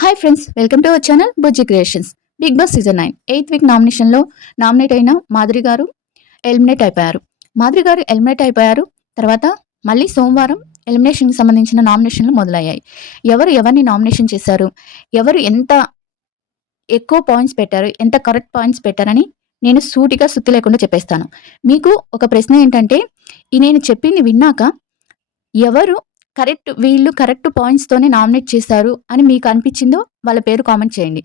Hi friends, welcome to our channel Bujji creations. Big boss season 9 8th week నామినేషన్లో nominate అయిన మాధురి గారు eliminate అయిపోయారు. మాధురి గారు ఎలిమినేట్ అయిపోయారు. తర్వాత మళ్ళీ సోమవారం ఎలిమినేషన్కి సంబంధించిన నామినేషన్లు మొదలయ్యాయి. ఎవరు ఎవరిని నామినేషన్ చేశారు, ఎవరు ఎంత ఎక్కువ పాయింట్స్ పెట్టారు, ఎంత కరెక్ట్ పాయింట్స్ పెట్టారని నేను సూటిగా సుత్తి లేకుండా చెప్పేస్తాను. మీకు ఒక ప్రశ్న ఏంటంటే, నేను చెప్పింది విన్నాక ఎవరు వీళ్ళు కరెక్ట్ పాయింట్స్తోనే నామినేట్ చేశారు అని మీకు అనిపించిందో వాళ్ళ పేరు కామెంట్ చేయండి.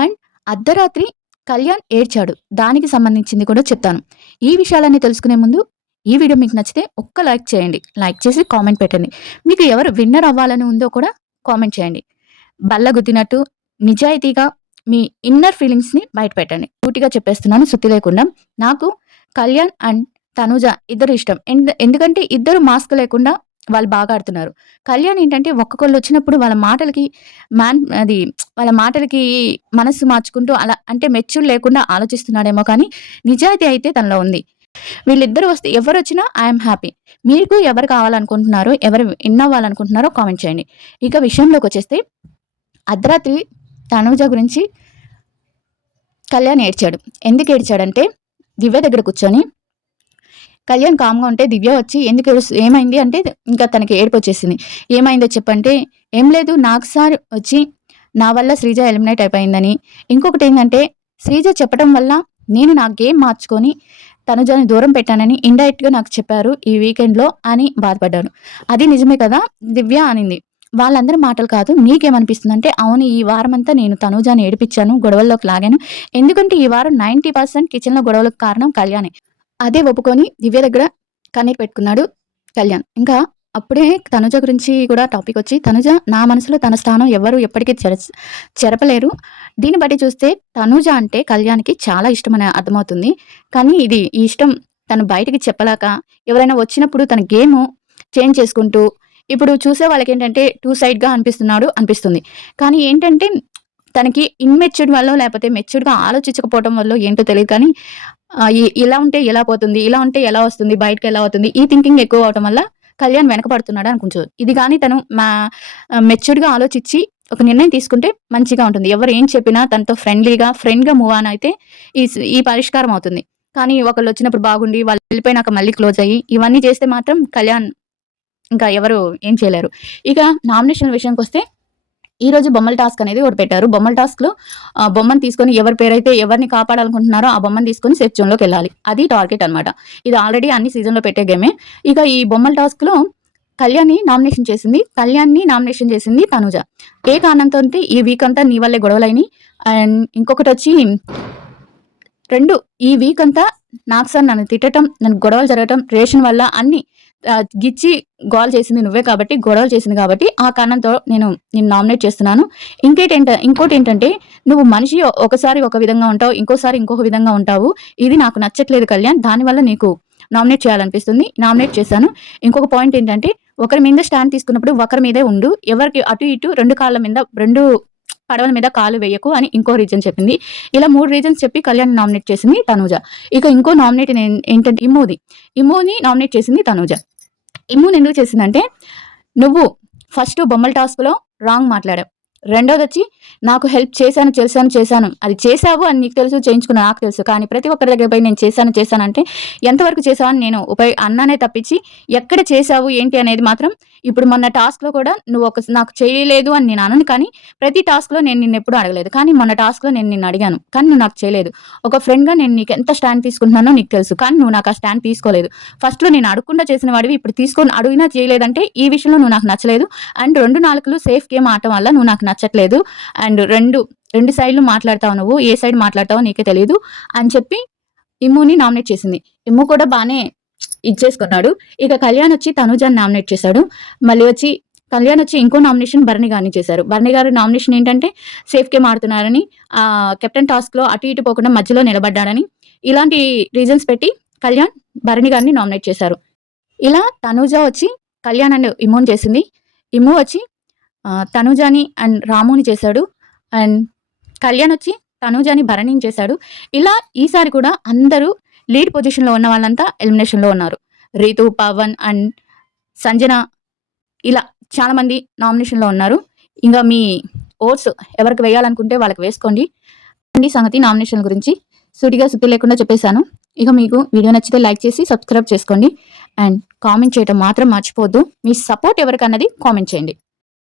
అండ్ అర్ధరాత్రి కళ్యాణ్ ఏడ్చాడు, దానికి సంబంధించింది కూడా చెప్తాను. ఈ విషయాలన్నీ తెలుసుకునే ముందు ఈ వీడియో మీకు నచ్చితే ఒక్క లైక్ చేయండి. లైక్ చేసి కామెంట్ పెట్టండి. మీకు ఎవరు విన్నర్ అవ్వాలని ఉందో కూడా కామెంట్ చేయండి. బల్ల గుద్దినట్టు నిజాయితీగా మీ ఇన్నర్ ఫీలింగ్స్ని బయట పెట్టండి. పూర్తిగా చెప్పేస్తున్నాను సుత్తి లేకుండా. నాకు కళ్యాణ్ అండ్ తనుజ ఇద్దరు ఇష్టం. ఎందుకంటే ఇద్దరు మాస్క్ లేకుండా వాళ్ళు బాగా ఆడుతున్నారు. కళ్యాణ్ ఏంటంటే ఒక్కొక్కళ్ళు వచ్చినప్పుడు వాళ్ళ మాటలకి మనస్సు మార్చుకుంటూ అలా అంటే మెచ్యూర్ లేకుండా ఆలోచిస్తున్నాడేమో, కానీ నిజాయితీ అయితే తనలో ఉంది. వీళ్ళిద్దరు వస్తే ఎవరు వచ్చినా ఐఎమ్ హ్యాపీ. మీకు ఎవరు కావాలనుకుంటున్నారో, ఎవరు విన్ అవ్వాలనుకుంటున్నారో కామెంట్ చేయండి. ఇక విషయంలోకి వచ్చేస్తే అర్ధరాత్రి తనుజ గురించి కళ్యాణ్ ఏడ్చాడు. ఎందుకు ఏడ్చాడంటే, దివ్య దగ్గర కూర్చొని కళ్యాణ్ కామ్గా ఉంటే దివ్య వచ్చి ఎందుకు ఏమైంది అంటే ఇంకా తనకి ఏడుపు వచ్చేసింది. ఏమైందో చెప్పంటే, ఏం లేదు నాకు సార్ వచ్చి నా వల్ల శ్రీజ ఎలిమినేట్ అయిపోయిందని, ఇంకొకటి ఏంటంటే శ్రీజ చెప్పడం వల్ల నేను నా గేమ్ మార్చుకొని తనుజని దూరం పెట్టానని ఇండైరెక్ట్గా నాకు చెప్పారు ఈ వీకెండ్లో అని బాధపడ్డాను. అది నిజమే కదా దివ్య అనింది. వాళ్ళందరి మాటలు కాదు, నీకేమనిపిస్తుంది అంటే, అవును ఈ వారం అంతా నేను తనుజాని ఏడిపించాను, గొడవల్లోకి లాగాను. ఎందుకంటే ఈ వారం 90% కిచెన్లో గొడవలకు కారణం కళ్యాణే. అదే ఒప్పుకొని దివ్య దగ్గర కన్నీరు పెట్టుకున్నాడు కళ్యాణ్. ఇంకా అప్పుడే తనుజ గురించి కూడా టాపిక్ వచ్చి, తనుజ నా మనసులో తన స్థానం ఎవరు ఎప్పటికీ చెరపలేరు. దీన్ని బట్టి చూస్తే తనుజ అంటే కళ్యాణ్కి చాలా ఇష్టమని అర్థమవుతుంది. కానీ ఈ ఇష్టం తను బయటికి చెప్పలేక ఎవరైనా వచ్చినప్పుడు తన గేమ్ చేంజ్ చేసుకుంటూ, ఇప్పుడు చూసే వాళ్ళకి ఏంటంటే టూ సైడ్గా అనిపిస్తుంది. కానీ ఏంటంటే తనకి ఇన్మెచ్యూర్డ్ వల్ల లేకపోతే మెచ్యూర్డ్గా ఆలోచించకపోవడం వల్ల ఏంటో తెలియదు, కానీ ఇలా ఉంటే ఎలా పోతుంది, ఇలా ఉంటే ఎలా వస్తుంది, బయటకు ఎలా అవుతుంది, ఈ థింకింగ్ ఎక్కువ అవడం వల్ల కళ్యాణ్ వెనకపడుతున్నాడు అనుకుంటుంది. ఇది కానీ తను మెచ్యూర్డ్గా ఆలోచించి ఒక నిర్ణయం తీసుకుంటే మంచిగా ఉంటుంది. ఎవరు ఏం చెప్పినా తనతో ఫ్రెండ్గా మూవ్ ఆన్ అయితే ఈ పరిష్కారం అవుతుంది. కానీ ఒకళ్ళు వచ్చినప్పుడు బాగుండి వాళ్ళు వెళ్ళిపోయినాక మళ్ళీ క్లోజ్ అయ్యి ఇవన్నీ చేస్తే మాత్రం కళ్యాణ్ ఇంకా ఎవరు ఏం చేయలేరు. ఇక నామినేషన్ విషయానికి వస్తే, ఈరోజు బొమ్మల టాస్క్ అనేది ఒకటి పెట్టారు. బొమ్మల టాస్క్లో బొమ్మను తీసుకొని ఎవరి పేరైతే ఎవరిని కాపాడాలనుకుంటున్నారో ఆ బొమ్మను తీసుకొని సేఫ్ జోన్లోకి వెళ్ళాలి. అది టార్గెట్ అనమాట. ఇది ఆల్రెడీ అన్ని సీజన్లో పెట్టే గేమే. ఇక ఈ బొమ్మల టాస్క్లో కళ్యాణ్ని నామినేషన్ చేసింది తనుజ. ఏ కారణంతో అంటే ఈ వీక్ అంతా నీ వల్లే గొడవలైనవి, అండ్ ఇంకొకటి వచ్చి ఈ వీక్ అంతా నాకు సార్ నన్ను తిట్టడం, నన్ను గొడవలు జరగటం, రేషన్ వల్ల అన్ని గిచ్చి గోల్ చేసింది నువ్వే కాబట్టి, గొడవలు చేసింది కాబట్టి ఆ కారణంతో నేను నామినేట్ చేస్తున్నాను. ఇంకోటి ఏంటంటే నువ్వు మనిషి ఒకసారి ఒక విధంగా ఉంటావు, ఇంకోసారి ఇంకొక విధంగా ఉంటావు. ఇది నాకు నచ్చట్లేదు కళ్యాణ్, దానివల్ల నీకు నామినేట్ చేయాలనిపిస్తుంది, నామినేట్ చేశాను. ఇంకొక పాయింట్ ఏంటంటే, ఒకరి మీద స్టాండ్ తీసుకున్నప్పుడు ఒకరి మీదే ఉండు, ఎవరికి అటు ఇటు రెండు పడవల మీద కాలు వేయకు అని ఇంకో రీజన్ చెప్పింది. ఇలా 3 రీజన్స్ చెప్పి కళ్యాణ్ నామినేట్ చేసింది తనుజ. ఇక ఇంకో నామినేట్ ఏంటంటే ఇమ్ముని నామినేట్ చేసింది తనుజ. ఇమ్ముని ఎందుకు చేసిందంటే, నువ్వు ఫస్ట్ బొమ్మల టాస్క్లో రాంగ్ మాట్లాడావు, రెండోది వచ్చి నాకు హెల్ప్ చేశాను అది చేశావు అని నీకు తెలుసు, చేయించుకున్నా నాకు తెలుసు, కానీ ప్రతి ఒక్కరి దగ్గర పోయి నేను చేశానంటే ఎంతవరకు చేశావు అని నేను అన్నానే తప్పించి ఎక్కడ చేశావు ఏంటి అనేది మాత్రం ఇప్పుడు మొన్న టాస్క్లో కూడా నువ్వు నాకు చేయలేదు అని నేను అనను, కానీ ప్రతి టాస్క్లో నేను నిన్ను ఎప్పుడు అడగలేదు, కానీ మొన్న టాస్క్లో నేను నిన్ను అడిగాను, కానీ నువ్వు నాకు చేయలేదు. ఒక ఫ్రెండ్గా నేను నీకు ఎంత స్టాండ్ తీసుకుంటున్నానో నీకు తెలుసు, కానీ నువ్వు నాకు ఆ స్టాండ్ తీసుకోలేదు. ఫస్ట్లో నేను అడగకుండా చేసిన వాడివి ఇప్పుడు తీసుకొని అడిగినా చేయలేదంటే ఈ విషయంలో నువ్వు నాకు నచ్చలేదు. అండ్ 2 నాలుకలు సేఫ్ గేమ్ ఆడటం వల్ల నువ్వు నాకు నచ్చట్లేదు. అండ్ రెండు సైడ్లు మాట్లాడతావు, నువ్వు ఏ సైడ్ మాట్లాడతావో నీకే తెలియదు అని చెప్పి ఇమ్ముని నామినేట్ చేసింది. ఇమ్ము కూడా బాగానే ఇచ్చేసుకున్నాడు. ఇక కళ్యాణ్ వచ్చి తనుజాని నామినేట్ చేశాడు. మళ్ళీ వచ్చి కళ్యాణ్ వచ్చి ఇంకో నామినేషన్ భరణి గారిని చేశారు. భరణి గారి నామినేషన్ ఏంటంటే సేఫ్ గేమ్ ఆడుతున్నారని, కెప్టెన్ టాస్క్లో అటు ఇటు పోకుండా మధ్యలో నిలబడ్డాడని, ఇలాంటి రీజన్స్ పెట్టి కళ్యాణ్ భరణి గారిని నామినేట్ చేశారు. ఇలా తనుజ వచ్చి కళ్యాణ్ అండ్ ఇమ్ముని చేసింది. ఇమ్ము వచ్చి తనుజాని అండ్ రాముని చేశాడు. అండ్ కళ్యాణ్ వచ్చి తనుజాని భరణిని చేశాడు. ఇలా ఈసారి కూడా అందరూ లీడ్ పొజిషన్లో ఉన్న వాళ్ళంతా ఎలిమినేషన్లో ఉన్నారు. రీతు, పవన్ అండ్ సంజన ఇలా చాలామంది నామినేషన్లో ఉన్నారు. ఇంకా మీ ఓట్స్ ఎవరికి వేయాలనుకుంటే వాళ్ళకి వేసుకోండి. సంగతి నామినేషన్ గురించి సూటిగా సుత్తి లేకుండా చెప్పేశాను. ఇక మీకు వీడియో నచ్చితే లైక్ చేసి సబ్స్క్రైబ్ చేసుకోండి అండ్ కామెంట్ చేయడం మాత్రం మర్చిపోవద్దు. మీ సపోర్ట్ ఎవరికన్నది కామెంట్ చేయండి.